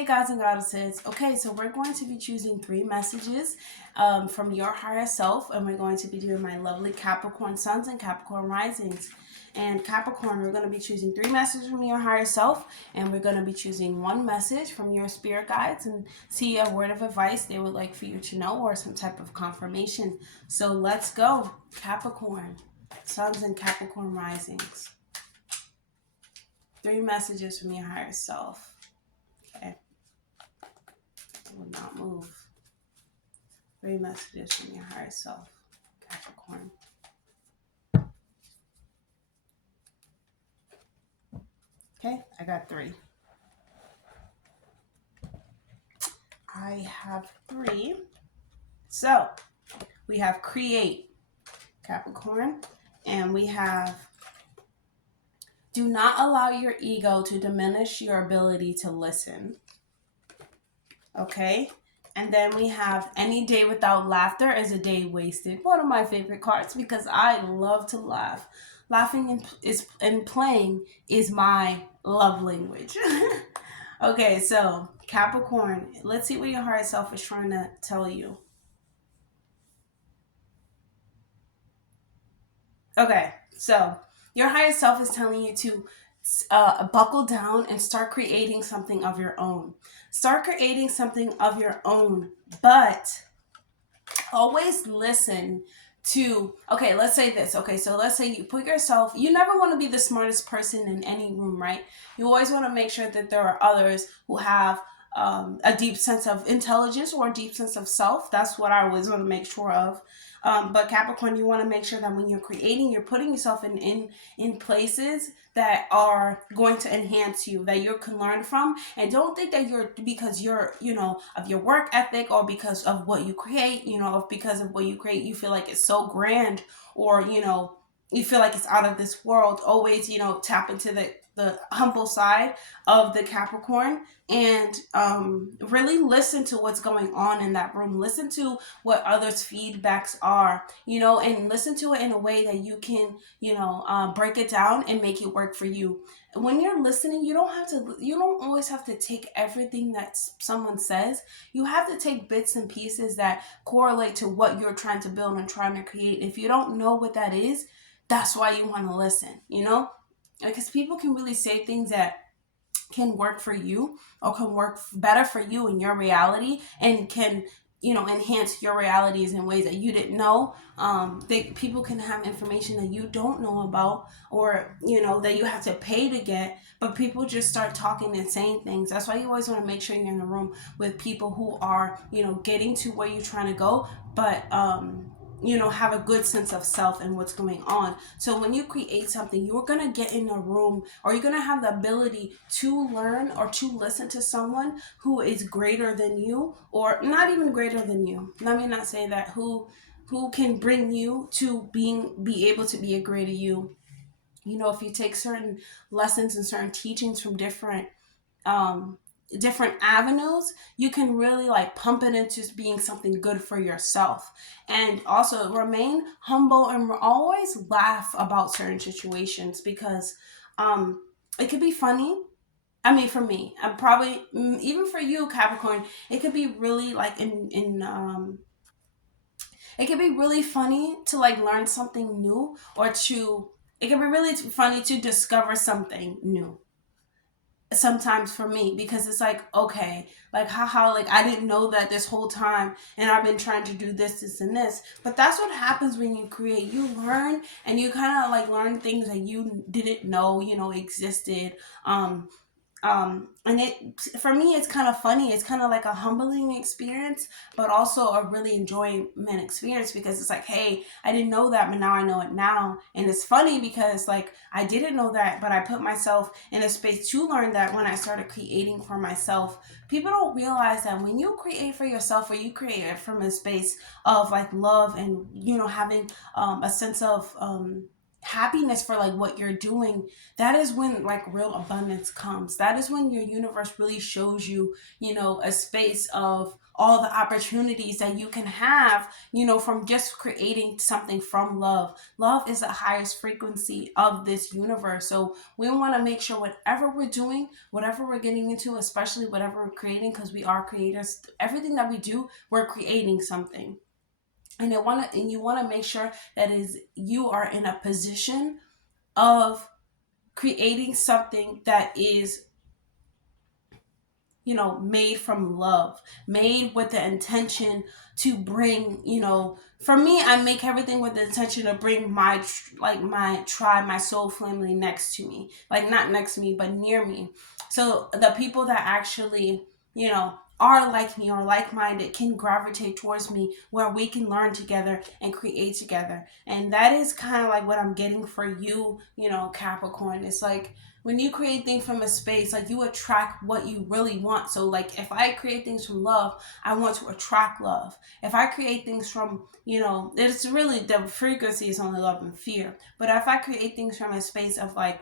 Hey gods and goddesses. Okay, so we're going to be choosing 3 messages from your higher self, and we're going to be doing my lovely Capricorn suns and Capricorn risings. And Capricorn, we're going to be choosing 3 messages from your higher self, and we're going to be choosing 1 message from your spirit guides and see a word of advice they would like for you to know or some type of confirmation. So let's go. Capricorn, suns and Capricorn risings. 3 messages from your higher self. Okay. It will not move. 3 messages from your higher self, Capricorn. Okay, I got 3. I have 3. So we have create, Capricorn, and we have do not allow your ego to diminish your ability to listen. Okay. And then we have any day without laughter is a day wasted. One of my favorite cards because I love to laugh. Laughing and playing is my love language. Okay, so Capricorn, let's see what your higher self is trying to tell you. Okay, so your higher self is telling you to buckle down and start creating something of your own. Start creating something of your own, but always listen to, okay, let's say this. Okay, so let's say you put yourself, you never want to be the smartest person in any room, right? You always want to make sure that there are others who have a deep sense of intelligence or a deep sense of self. That's what I always want to make sure of. But Capricorn, you want to make sure that when you're creating, you're putting yourself in places that are going to enhance you, that you can learn from. And don't think that because you're, of your work ethic or because of what you create, because of what you create, you feel like it's so grand or, you feel like it's out of this world. Always, tap into the humble side of the Capricorn and really listen to what's going on in that room. Listen to what others' feedbacks are, and listen to it in a way that you can, break it down and make it work for you. When you're listening, you don't always have to take everything that someone says. You have to take bits and pieces that correlate to what you're trying to build and trying to create. If you don't know what that is, that's why you want to listen, because people can really say things that can work for you or can work better for you in your reality and can enhance your realities in ways that you didn't know. People can have information that you don't know about or that you have to pay to get, but people just start talking and saying things. That's why you always want to make sure you're in a room with people who are getting to where you're trying to go, but have a good sense of self and what's going on. So when you create something, you're going to get in a room or you're going to have the ability to learn or to listen to someone who is greater than you or not even greater than you. Let me not say that. Who can bring you to be able to be a greater you. If you take certain lessons and certain teachings from different avenues, you can really pump it into being something good for yourself. And also remain humble and always laugh about certain situations because it could be funny. I mean, for me, I'm probably even for you, Capricorn, it could be really it could be really funny to learn something new or it can be really funny to discover something new sometimes for me, because it's okay, haha, I didn't know that this whole time and I've been trying to do this and this. But that's what happens when you create. You learn and you kind of learn things that you didn't know existed. And for me, it's kind of funny. It's kind of like a humbling experience, but also a really enjoyment experience because it's hey, I didn't know that, but now I know it now. And it's funny because I didn't know that, but I put myself in a space to learn that when I started creating for myself. People don't realize that when you create for yourself or you create it from a space of love and, having a sense of, happiness for like what you're doing, that is when like real abundance comes. That is when your universe really shows you, you know, a space of all the opportunities that you can have, you know, from just creating something from love. Love is the highest frequency of this universe. So we want to make sure whatever we're doing, whatever we're getting into, especially whatever we're creating, because we are creators, everything that we do, we're creating something. And you want to make sure that is you are in a position of creating something that is, you know, made from love, made with the intention to bring, you know, for me, I make everything with the intention to bring my my tribe, my soul family next to me, like not next to me but near me. So the people that actually, you know, are like me or like-minded can gravitate towards me, where we can learn together and create together. And that is kind of like what I'm getting for you, you know, Capricorn. It's like when you create things from a space, like you attract what you really want. So like if I create things from love, I want to attract love. If I create things from, you know, it's really, the frequency is only love and fear. But if I create things from a space of like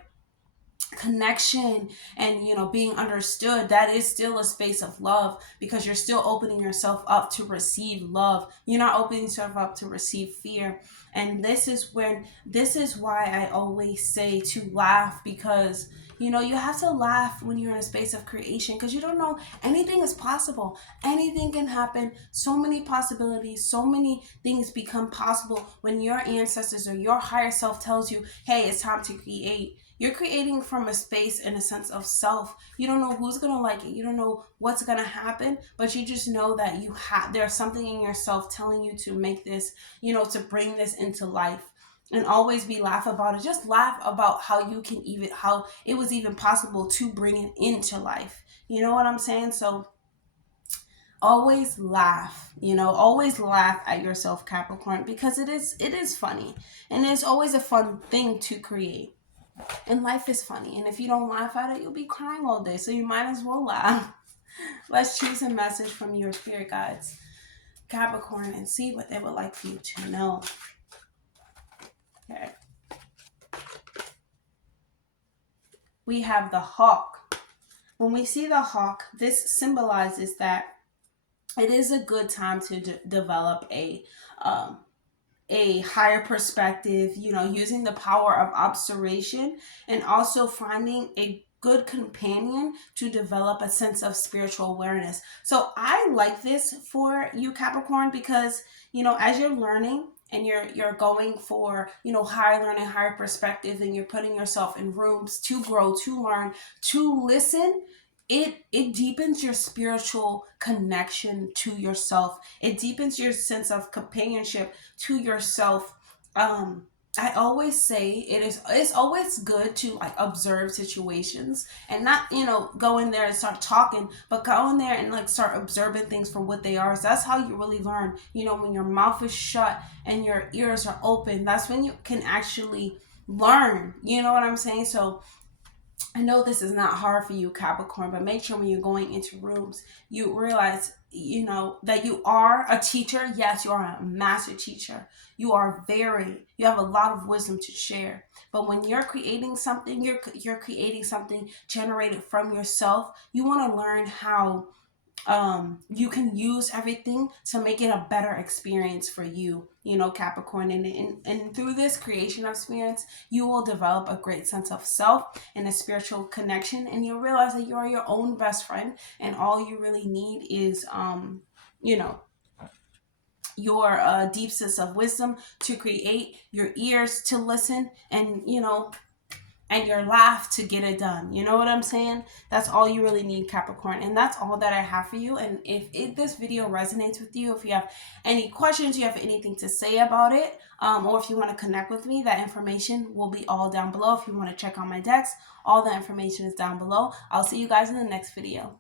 connection and, you know, being understood, that is still a space of love, because you're still opening yourself up to receive love. You're not opening yourself up to receive fear. And this is why I always say to laugh, because, you know, you have to laugh when you're in a space of creation, because you don't know, anything is possible, anything can happen. So many possibilities, so many things become possible when your ancestors or your higher self tells you, hey, it's time to create. You're creating from a space and a sense of self. You don't know who's gonna like it. You don't know what's gonna happen, but you just know that there's something in yourself telling you to make this, you know, to bring this into life. And always be laugh about it. Just laugh about how you can even, how it was even possible to bring it into life. You know what I'm saying? So always laugh, you know, always laugh at yourself, Capricorn, because it is funny, and it's always a fun thing to create. And life is funny. And if you don't laugh at it, you'll be crying all day. So you might as well laugh. Let's choose a message from your spirit guides, Capricorn, and see what they would like for you to know. Okay. We have the hawk. When we see the hawk, this symbolizes that it is a good time to develop a higher perspective, you know, using the power of observation, and also finding a good companion to develop a sense of spiritual awareness. So I like this for you, Capricorn, because, you know, as you're learning and you're going for, you know, higher learning, higher perspective, and you're putting yourself in rooms to grow, to learn, to listen, it deepens your spiritual connection to yourself. It deepens your sense of companionship to yourself. I always say it's always good to like observe situations, and not, you know, go in there and start talking, but go in there and like start observing things for what they are. So that's how you really learn. You know, when your mouth is shut and your ears are open, that's when you can actually learn. You know what I'm saying? So I know this is not hard for you, Capricorn, but make sure when you're going into rooms, you realize, you know, that you are a teacher. Yes, you are a master teacher. You have a lot of wisdom to share. But when you're creating something, you're creating something generated from yourself. You want to learn how you can use everything to make it a better experience for you, you know, Capricorn. And through this creation experience, you will develop a great sense of self and a spiritual connection, and you'll realize that you're your own best friend, and all you really need is you know, your deep sense of wisdom to create, your ears to listen, and, you know, and your laugh to get it done. You know what I'm saying? That's all you really need, Capricorn. And that's all that I have for you. And if this video resonates with you, if you have any questions, you have anything to say about it, or if you want to connect with me, that information will be all down below. If you want to check on my decks, all the information is down below. I'll see you guys in the next video.